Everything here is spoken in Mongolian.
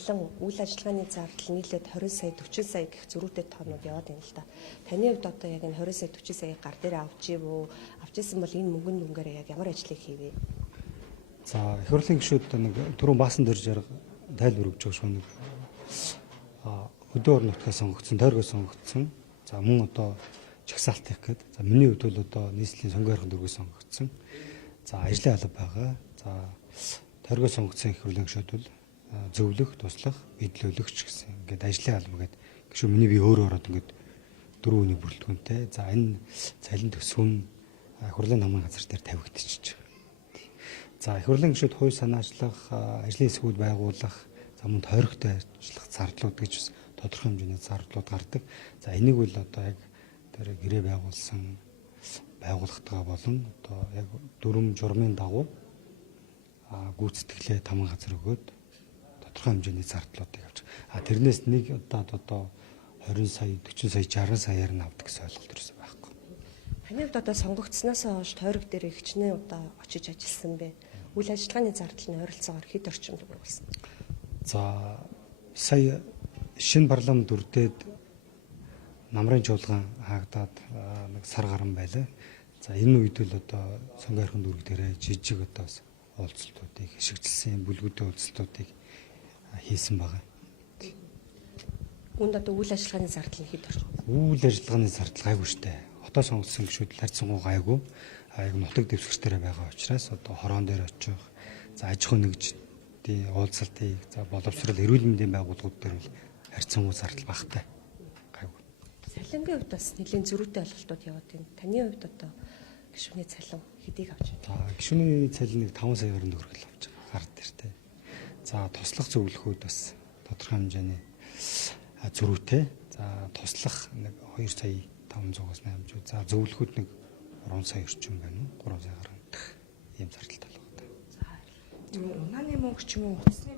Үйл ажиллагааны зардал нийлээд 20 сая 40 сая гэх зөрүүтэй тоонууд яваад байна л да. Таны хувьд одоо яг энэ 20 сая 40 саяыг гар дээр авч ивүү? Авч исэн бол энэ мөнгөнд дүнгээр яг ямар ажлыг хийвэ? За их хурлын гишүүд нэг түрүүн баасан дөрж ярга тайлбар өгч байгаа шүү нэг хөдөө орон нутгаас сонгогдсон, тойргоос сонгогдсон. За мөн одоо чагсаалт хийх гээд. За миний хувьд бол одоо нийслэлийн сонгоорхон дөрвөөс сонгогдсон. За ажлын алба байгаа. За тойргоос сонгогдсон их хурлын гишүүд бол зөвлөх, туслах, биелүүлэгч гэсэн ингээд ажлын алба гэдэг. Гişүү миний би өөрөө ороод ингээд 4 өдрийн бүрэлдэхүүнтэй. За энэ цалин төсөв нь их хурлын намын газар дээр тавигдчихж байгаа. За их хурлын гишүүд хувь санаачлах, ажлын хэсгүүд байгуулах, за мөн тойрогтой ажиллах зардлууд гэж тодорхой хэмжээний зардлууд гардаг. За энийг бол одоо яг тэр гэрээ байгуулсан байгууллагатайгаа болон одоо яг дүрм журмын дагуу гүйцэтгэлээ таман газар өгөөд тодорхой хэмжээний зардлуудыг авч. Тэрнээс нэг одоо 20 сая, 40 сая, 60 саяар нь авдаг гэсэн ойлголт төрсөн байхгүй. Таны хувьд одоо сонгогдсноос хойш тойрог дээр хичнээн удаа очиж ажилласан бэ? Үйл ажиллагааны зардал нь ойролцоогоор хэд орчим төгрөг болсон? За сая шинэ парламент үрдээд намрын чуулган хаагдаад нэг сар гарan байлаа. За энэ үед л одоо сонгоорхон дүрэг дээрээ жижиг одоо уулзалтуудыг хишигдэлсэн бүлгүүдийн уулзалтуудыг хийсэн байгаа. Үүнд одоо үйл ажиллагааны зардал нь хэд орчим? Үйл ажиллагааны зардал гайгүй штэ. Хотоо сонгоцсон гишүүд харьцангуй гайгүй. Яг нутаг дэвсгэртээр байгаа учраас одоо хороон дээр очих, за аж ахуй нэгжийн уулзалтыг, за боловсрол эрүүл мэндийн байгууллагууд дээр бол харьцангуй зардал багтай. Гайгүй. Цалингийн хувьд бас нэлийн зөрүүтэй ойлголтууд яваад байна. Таны хувьд одоо гишүүний цалин хэдийг авч байна? За гишүүний цалиныг 5 сая төгрөг хүртэл авч байгаа. Гар дээр те. За туслах зөвлөхүүд бас тодорхой хэмжээний зөрүүтэй. За туслах нэг 2 сая 500-аас 800. За зөвлөхүүд нэг 3 сая орчим байна уу? 3 сая гаруй ийм зардал талбартай. Унааны мөнгө ч юм уу, утасны